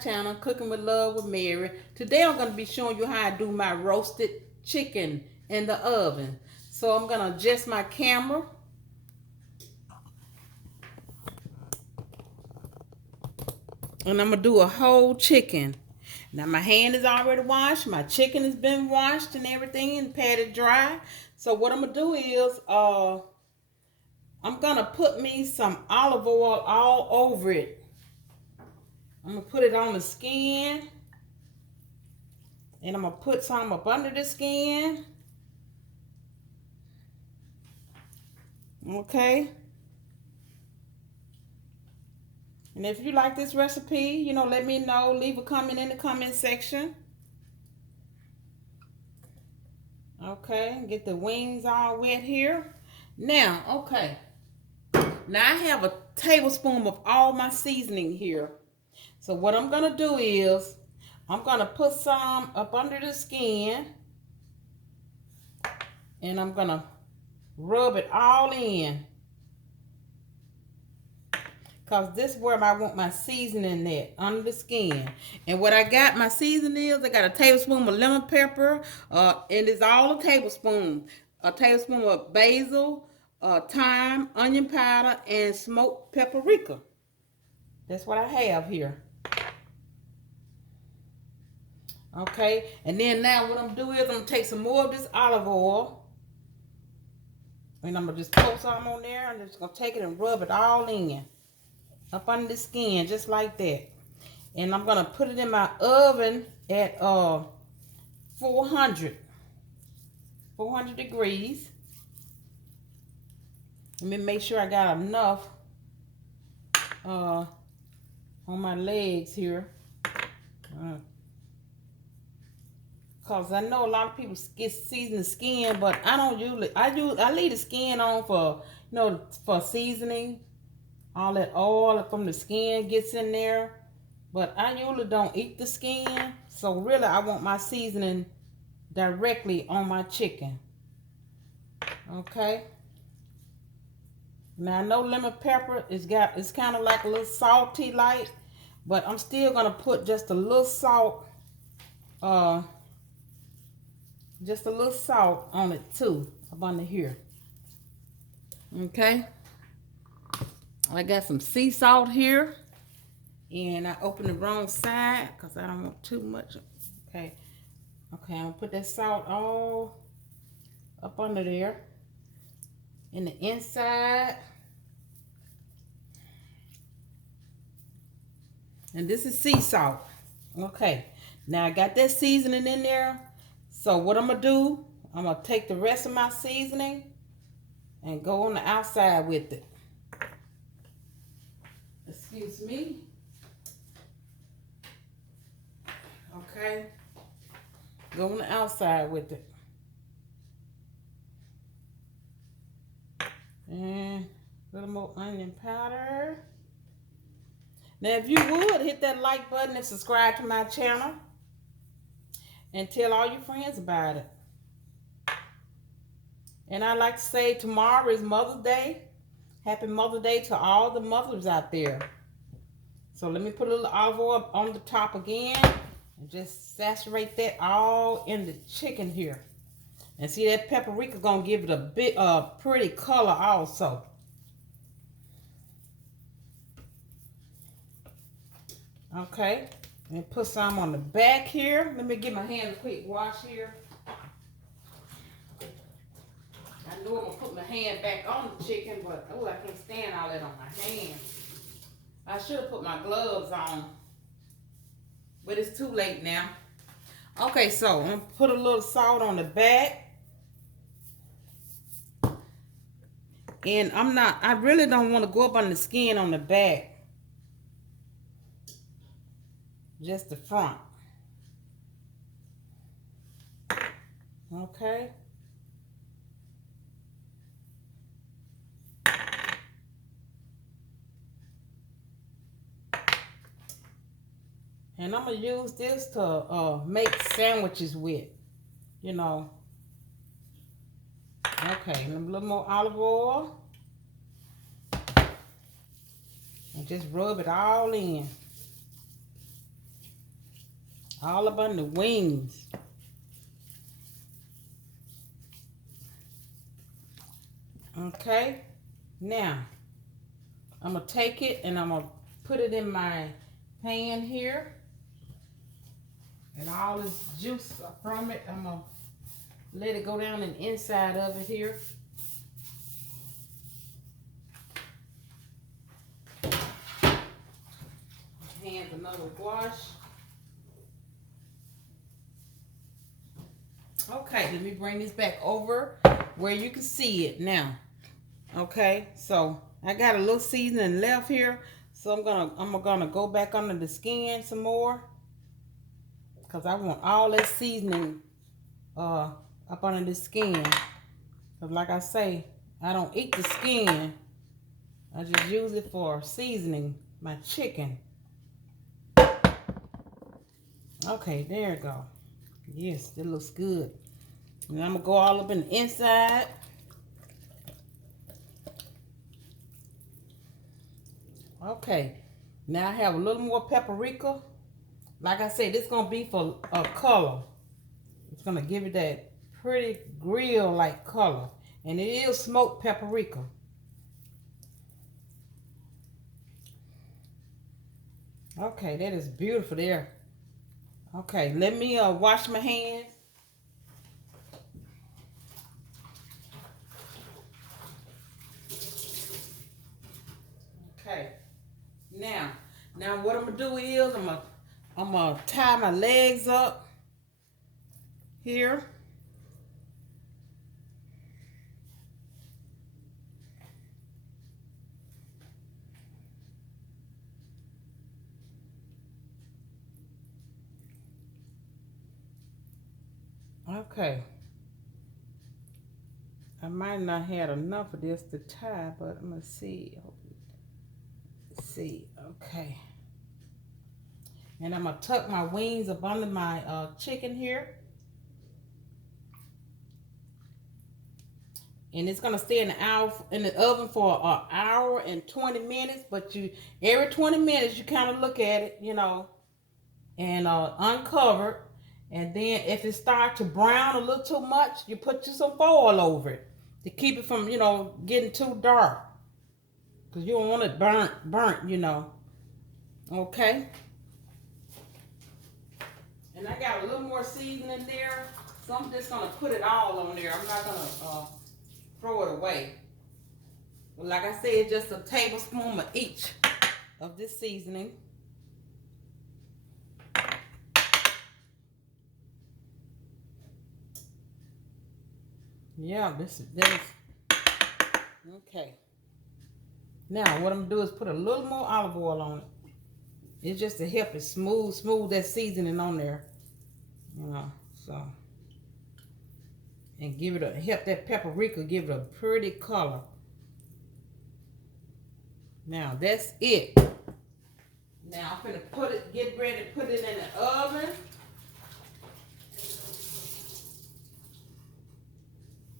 channel, Cooking with Love with Mary. Today I'm going to be showing you how I do my roasted chicken in the oven. So I'm going to adjust my camera. And I'm going to do a whole chicken. Now my hand is already washed. My chicken has been washed and everything and patted dry. So what I'm going to do is I'm going to put me some olive oil all over it. I'm going to put it on the skin. And I'm going to put some up under the skin. Okay. And if you like this recipe, let me know. Leave a comment in the comment section. Okay. Get the wings all wet here. Now, okay. Now I have a tablespoon of all my seasoning here. So what I'm going to do is I'm going to put some up under the skin. And I'm going to rub it all in. Because this is where I want my seasoning at, under the skin. And what I got, my seasoning is, I got a tablespoon of lemon pepper. And it's all a tablespoon. A tablespoon of basil, thyme, onion powder, and smoked paprika. That's what I have here. Okay, and then now what I'm going to do is I'm going to take some more of this olive oil. And I'm going to just pour some on there. I'm just going to take it and rub it all in. Up under the skin, just like that. And I'm going to put it in my oven at 400 degrees. Let me make sure I got enough on my legs here. Cause I know a lot of people get seasoned skin, but I don't usually. I leave the skin on for for seasoning. All that oil from the skin gets in there, but I usually don't eat the skin. So really, I want my seasoning directly on my chicken. Okay. Now I know lemon pepper it's kind of like a little salty light, but I'm still gonna put just a little salt. Just a little salt on it too, up under here. Okay. I got some sea salt here. And I opened the wrong side because I don't want too much. Okay. Okay, I'm going to put that salt all up under there. In the inside. And this is sea salt. Okay. Now I got that seasoning in there. So what I'm going to do, I'm going to take the rest of my seasoning and go on the outside with it. Excuse me. Okay. Go on the outside with it. And a little more onion powder. Now if you would, hit that like button and subscribe to my channel. And tell all your friends about it. And I'd like to say tomorrow is Mother's Day. Happy Mother's Day to all the mothers out there. So let me put a little olive oil on the top again. And just saturate that all in the chicken here. And see that paprika gonna give it a bit pretty color also. Okay. And put some on the back here. Let me give my hand a quick wash here. I know I'm going to put my hand back on the chicken, but oh, I can't stand all that on my hand. I should have put my gloves on. But it's too late now. Okay, so I'm going to put a little salt on the back. And I really don't want to go up on the skin on the back. Just the front. Okay. And I'm going to use this to make sandwiches with, Okay, and a little more olive oil. And just rub it all in. All up on the wings. Okay. Now, I'm going to take it and I'm going to put it in my pan here. And all this juice from it, I'm going to let it go down in the inside of it here. Hands another wash. Okay, let me bring this back over where you can see it now. Okay, so I got a little seasoning left here, so I'm gonna go back under the skin some more, because I want all that seasoning up under the skin. Because like I say, I don't eat the skin. I just use it for seasoning my chicken. Okay, there you go. Yes, it looks good. And I'm gonna go all up in the inside. Okay, now I have a little more paprika. Like I said, this is gonna be for a color. It's gonna give it that pretty grill-like color, and it is smoked paprika. Okay, that is beautiful there. Okay, let me wash my hands. Okay, now what I'm gonna do is I'm gonna tie my legs up here. Okay. I might not have enough of this to tie, but I'm gonna see. Let's see. Okay. And I'm gonna tuck my wings up under my chicken here. And it's gonna stay in the oven for an hour and 20 minutes. But every 20 minutes you kind of look at it, you know, and uncover it. And then if it starts to brown a little too much, you put some foil over it to keep it from, you know, getting too dark. Because you don't want it burnt, you know. Okay. And I got a little more seasoning there. So I'm just going to put it all on there. I'm not going to throw it away. But like I said, just a tablespoon of each of this seasoning. Yeah, this is okay. Now what I'm gonna do is put a little more olive oil on it. It's just to help it smooth that seasoning on there. You know, so and help that paprika give it a pretty color. Now that's it. Now I'm gonna get ready to put it in the oven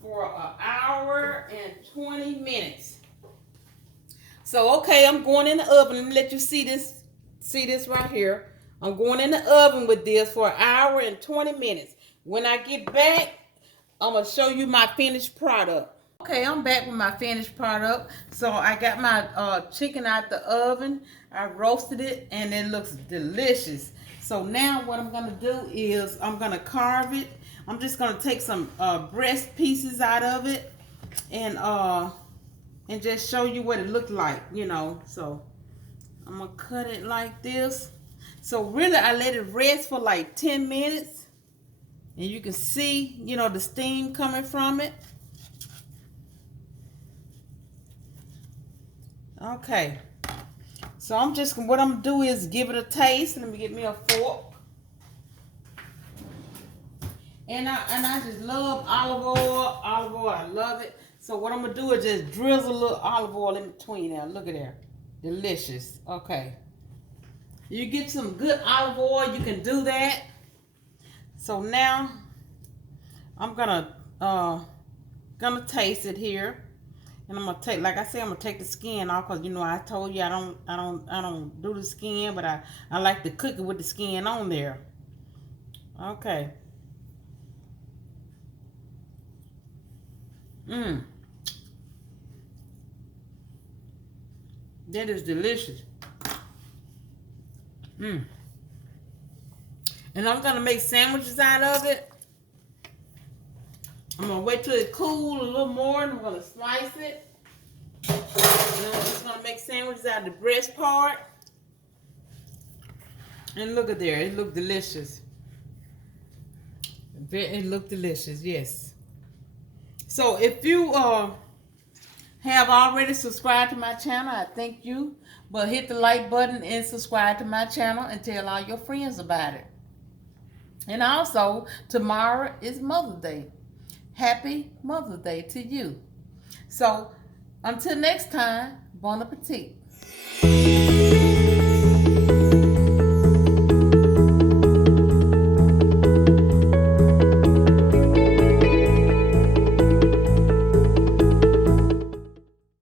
for an hour and 20 minutes. So okay, I'm going in the oven and let you see this. See this right here. I'm going in the oven with this for an hour and 20 minutes. When I get back, I'm gonna show you my finished product. Okay, I'm back with my finished product. So I got my chicken out the oven. I roasted it and it looks delicious. So now what I'm gonna do is I'm gonna carve it. I'm just gonna take some breast pieces out of it and just show you what it looked like, you know. So I'm gonna cut it like this. So really I let it rest for like 10 minutes. And you can see, you know, the steam coming from it. Okay. So what I'm gonna do is give it a taste. Let me get me a fork. And I just love olive oil. Olive oil, I love it. So what I'm gonna do is just drizzle a little olive oil in between there. Look at there. Delicious. Okay. You get some good olive oil, you can do that. So now I'm gonna taste it here. And I'm gonna take, like I said, I'm gonna take the skin off, because you know I told you I don't do the skin, but I like to cook it with the skin on there. Okay. Mmm. That is delicious. Mmm. And I'm gonna make sandwiches out of it. I'm gonna wait till it cool a little more, and I'm gonna slice it. And I'm just gonna make sandwiches out of the breast part. And look at there, it look delicious. It look delicious, yes. So if you have already subscribed to my channel, I thank you. But hit the like button and subscribe to my channel and tell all your friends about it. And also, tomorrow is Mother's Day. Happy Mother's Day to you. So, until next time, bon appetit.